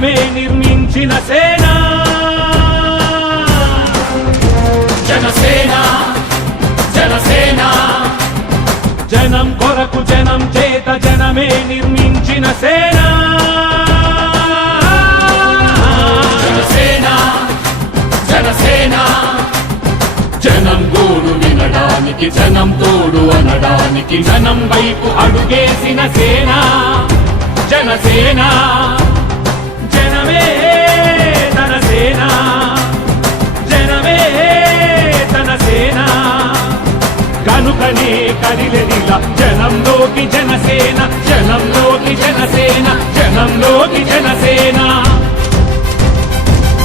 జనమే నిర్మించిన సేన జనసేన జనసేన జనం కొరకు జనం చేత జనమే నిర్మించిన సేన జనసేన జనసేన జనం గోడు వినడానికి జనం తోడు అనడానికి జనం వైపు అడుగేసిన సేన జనసేన జనమే తన సేన జనమే తన సేన కనుకనే కదిలెదిలా జనంలోకి జనసేన జనంలోకి జనసేన జనంలోకి జనసేన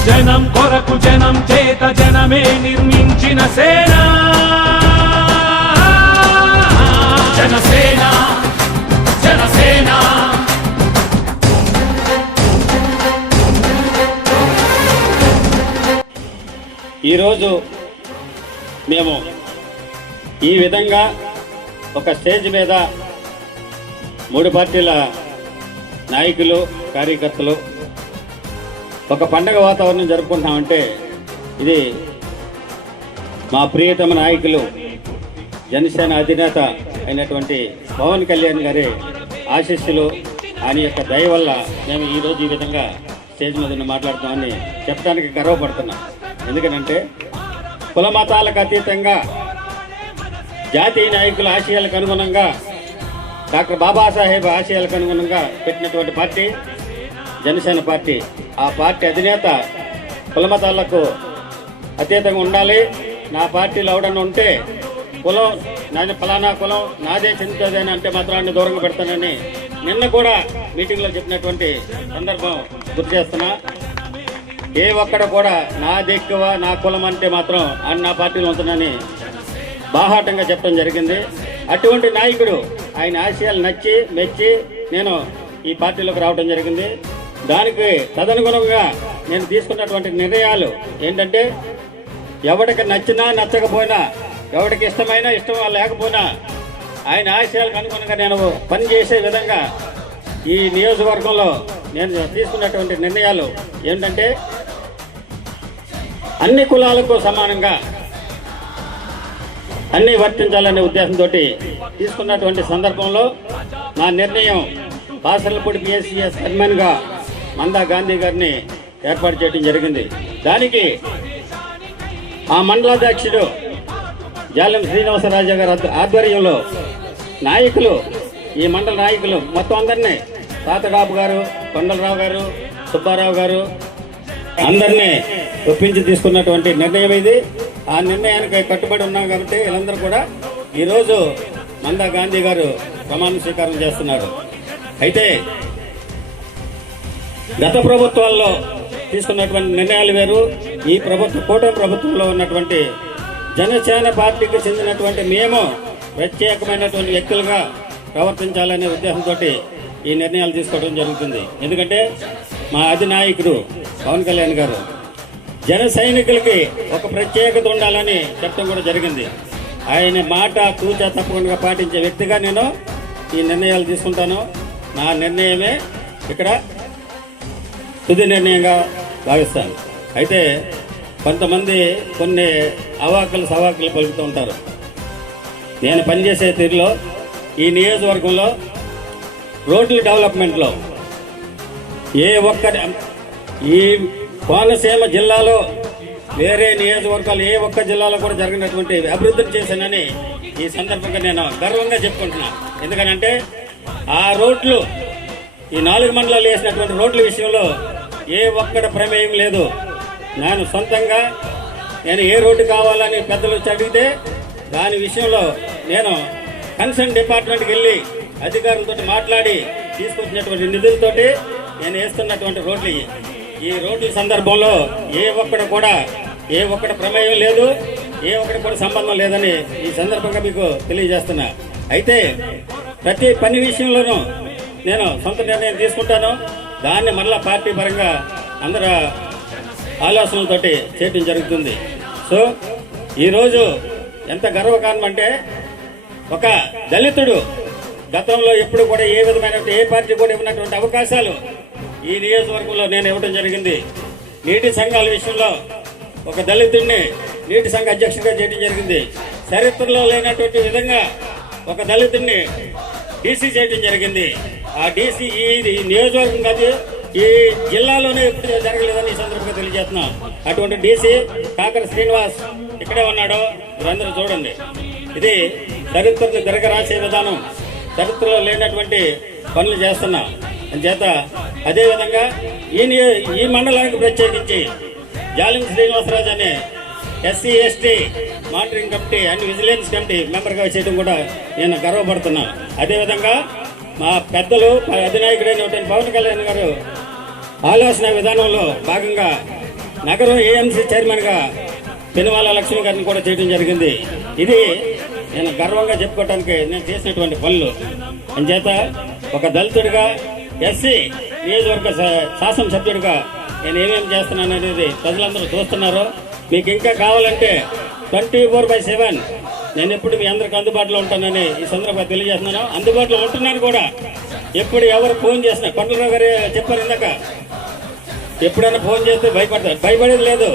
జనం కొరకు జనం చేత జనమే నిర్మించిన సేన జనసేన జనసేన ఈరోజు మేము ఈ విధంగా ఒక స్టేజ్ మీద 3 పార్టీల నాయకులు కార్యకర్తలు ఒక పండగ వాతావరణం జరుపుకుంటామంటే ఇది మా ప్రియతమ నాయకులు జనసేన అధినేత అయినటువంటి పవన్ కళ్యాణ్ గారి ఆశీస్సులు ఆయన యొక్క దయ వల్ల మేము ఈరోజు ఈ విధంగా స్టేజ్ మీద మాట్లాడుతామని చెప్పడానికి గర్వపడుతున్నాం. ఎందుకనంటే కుల మతాలకు అతీతంగా జాతీయ నాయకుల ఆశయాలకు అనుగుణంగా డాక్టర్ బాబాసాహెబ్ ఆశయాలకు అనుగుణంగా పెట్టినటువంటి పార్టీ జనసేన పార్టీ. ఆ పార్టీ అధినేత కుల మతాలకు అతీతంగా ఉండాలి, నా పార్టీలో ఎవడన్నా ఉంటే కులం నాది ఫలానా కులం నాదే చెందుతుంది అని అంటే మాత్రాన్ని దూరంగా పెడతానని నిన్న కూడా మీటింగ్లో చెప్పినటువంటి సందర్భం గుర్తు చేస్తున్నా. ఏ ఒక్కడ కూడా నాది ఎక్కువ నా కులం అంటే మాత్రం ఆయన నా పార్టీలో ఉంటుందని బాహాటంగా చెప్పడం జరిగింది. అటువంటి నాయకుడు ఆయన ఆశయాలు నచ్చి మెచ్చి నేను ఈ పార్టీలోకి రావడం జరిగింది. దానికి తదనుగుణంగా నేను తీసుకున్నటువంటి నిర్ణయాలు ఏంటంటే ఎవరికి నచ్చినా నచ్చకపోయినా ఎవరికి ఇష్టమైనా ఇష్టం లేకపోయినా ఆయన ఆశయాలకు అనుగుణంగా నేను పనిచేసే విధంగా ఈ నియోజకవర్గంలో నేను తీసుకున్నటువంటి నిర్ణయాలు ఏంటంటే అన్ని కులాలకు సమానంగా అన్ని వర్తించాలనే ఉద్దేశంతో తీసుకున్నటువంటి సందర్భంలో నా నిర్ణయం బాసర్లపూడి పిఎస్సిఎస్ చైర్మన్గా మందా గాంధీ గారిని ఏర్పాటు చేయడం జరిగింది. దానికి ఆ మండలాధ్యక్షుడు జాలెం శ్రీనివాసరాజు గారి ఆధ్వర్యంలో నాయకులు ఈ మండల నాయకులు మొత్తం అందరినీ తాతగాపు గారు, కొండలరావు గారు, సుబ్బారావు గారు అందరినీ ఒప్పించి తీసుకున్నటువంటి నిర్ణయం ఇది. ఆ నిర్ణయానికి కట్టుబడి ఉన్నాం కాబట్టి వీళ్ళందరూ కూడా ఈరోజు మందా గాంధీ గారు ప్రమాణ స్వీకారం చేస్తున్నారు. అయితే గత ప్రభుత్వాల్లో తీసుకున్నటువంటి నిర్ణయాలు వేరు. ఈ కూటమి ప్రభుత్వంలో ఉన్నటువంటి జనసేన పార్టీకి చెందినటువంటి మేము ప్రత్యేకమైనటువంటి వ్యక్తులుగా ప్రవర్తించాలనే ఉద్దేశంతో ఈ నిర్ణయాలు తీసుకోవడం జరుగుతుంది. ఎందుకంటే మా అధినాయకుడు పవన్ కళ్యాణ్ గారు జన సైనికులకి ఒక ప్రత్యేకత ఉండాలని చెప్పడం కూడా జరిగింది. ఆయన మాట తూచా తప్పకుండా పాటించే వ్యక్తిగా నేను ఈ నిర్ణయాలు తీసుకుంటాను. నా నిర్ణయమే ఇక్కడ తుది నిర్ణయంగా భావిస్తాను. అయితే కొంతమంది కొన్ని అవాకులు సవాకులు పలుకుతూ ఉంటారు. నేను పనిచేసే తీరులో ఈ నియోజకవర్గంలో రోడ్ల డెవలప్మెంట్లో ఈ కోనసీమ జిల్లాలో వేరే నియోజకవర్గాలు ఏ ఒక్క జిల్లాలో కూడా జరిగినటువంటి అభివృద్ధిని చేశానని ఈ సందర్భంగా నేను గర్వంగా చెప్పుకుంటున్నా. ఎందుకనంటే ఆ రోడ్లు ఈ 4 మండలాలు వేసినటువంటి రోడ్ల విషయంలో ఏ ఒక్కడ ప్రమేయం లేదు. నేను సొంతంగా ఏ రోడ్డు కావాలని పెద్దలు వచ్చి అడిగితే దాని విషయంలో నేను కన్సర్న్ డిపార్ట్మెంట్కి వెళ్ళి అధికారులతో మాట్లాడి తీసుకొచ్చినటువంటి నిధులతోటి నేను వేస్తున్నటువంటి రోడ్లు ఈ రోడ్ల సందర్భంలో ఏ ఒక్కడ ప్రమేయం లేదు, ఏ ఒక్కడి కూడా సంబంధం లేదని ఈ సందర్భంగా మీకు తెలియజేస్తున్నా. అయితే ప్రతి పని విషయంలోనూ నేను సొంత నిర్ణయం తీసుకుంటాను. దాన్ని మళ్ళా పార్టీ పరంగా అందరూ ఆలోచనలతోటి చేయడం జరుగుతుంది. సో ఈరోజు ఎంత గర్వకారణం అంటే ఒక దళితుడు గతంలో ఎప్పుడు కూడా ఏ విధమైన ఏ పార్టీ కూడా ఇవ్వనటువంటి అవకాశాలు ఈ నియోజకవర్గంలో నేను ఇవ్వడం జరిగింది. నీటి సంఘాల విషయంలో ఒక దళితుడిని నీటి సంఘ అధ్యక్షుడిగా చేయడం జరిగింది. చరిత్రలో లేనటువంటి విధంగా ఒక దళితుడిని డీసీ చేయడం జరిగింది. ఆ డీసీ ఈ నియోజకవర్గం కాదు, ఈ జిల్లాలోనే ఎప్పుడు జరగలేదని ఈ సందర్భంగా తెలియజేస్తున్నాం. అటువంటి డీసీ కాకర శ్రీనివాస్ ఇక్కడే ఉన్నాడు, మీరందరూ చూడండి. ఇది చరిత్రను తిరగరాసే విధానం, చరిత్రలో లేనటువంటి పనులు చేస్తున్నాం చేత. అదేవిధంగా ఈ మండలానికి ప్రత్యేకించి జాలిం శ్రీనివాసరాజు అనే SC ST monitoring committee and vigilance committee మెంబర్గా చేయడం కూడా నేను గర్వపడుతున్నాను. అదేవిధంగా మా పెద్దలు అధినాయకుడైనటువంటి పవన్ కళ్యాణ్ గారు ఆలోచన విధానంలో భాగంగా నగరం ఏఎంసీ చైర్మన్గా పెనుమాల లక్ష్మి గారిని కూడా చేయడం జరిగింది. ఇది నేను గర్వంగా చెప్పుకోవడానికి నేను చేసినటువంటి పనులు. అంచేత ఒక దళితుడిగా ఎస్సీ నియోజకవర్గ శాసనసభ్యుడిగా నేను ఏమేమి చేస్తున్నాను అనేది ప్రజలందరూ చూస్తున్నారు. మీకు ఇంకా కావాలంటే 24/7 నేను ఎప్పుడు మీ అందరికి అందుబాటులో ఉంటానని ఈ సందర్భంగా తెలియజేస్తున్నాను. అందుబాటులో ఉంటున్నాను కూడా. ఎప్పుడు ఎవరు ఫోన్ చేసినా, కొండలరావు గారు చెప్పారు ఇందాక, ఎప్పుడైనా ఫోన్ చేస్తే భయపడతారు. భయపడేది లేదు.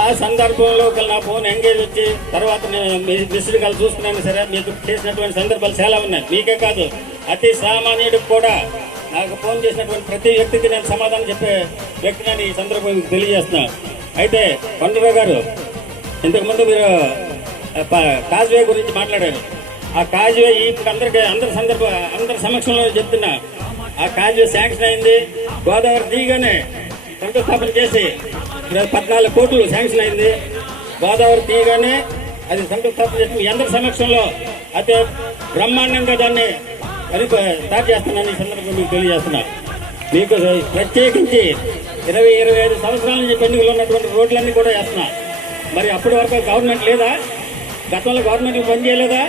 ఆ సందర్భంలో నా ఫోన్ ఎంగేజ్ వచ్చి తర్వాత నేను మిస్డ్ కాల్ చూస్తున్నాను సరే, మీకు చేసినటువంటి సందర్భాలు చాలా ఉన్నాయి. మీకే కాదు, అతి సామాన్యుడికి కూడా నాకు ఫోన్ చేసినటువంటి ప్రతి వ్యక్తికి నేను సమాధానం చెప్పే వ్యక్తిని ఈ సందర్భం తెలియజేస్తున్నాను. అయితే కొండరావు గారు, ఇంతకుముందు మీరు కాజ్వే గురించి మాట్లాడారు. ఆ కాజ్వే ఇప్పుడు అందరి సమక్షంలో చెప్తున్నా, ఆ కాజ్వే శాంక్షన్ అయింది. గోదావరి తీయగానే శంకుస్థాపన చేసి 14 కోట్లు శాంక్షన్ అయింది. గోదావరి తీయగానే అది శంకుస్థాపన చేసి మీ అందరి సమక్షంలో అయితే బ్రహ్మాండంగా దాన్ని స్టార్ట్ చేస్తున్నాను. ఈ సందర్భంగా మీకు తెలియజేస్తున్నా. మీకు ప్రత్యేకించి 20-25 సంవత్సరాల నుంచి పెండింగ్లో ఉన్నటువంటి రోడ్లన్నీ కూడా వేస్తున్నా. మరి అప్పటి వరకు గవర్నమెంట్ లేదా? గతంలో గవర్నమెంట్ పనిచేయలేదా?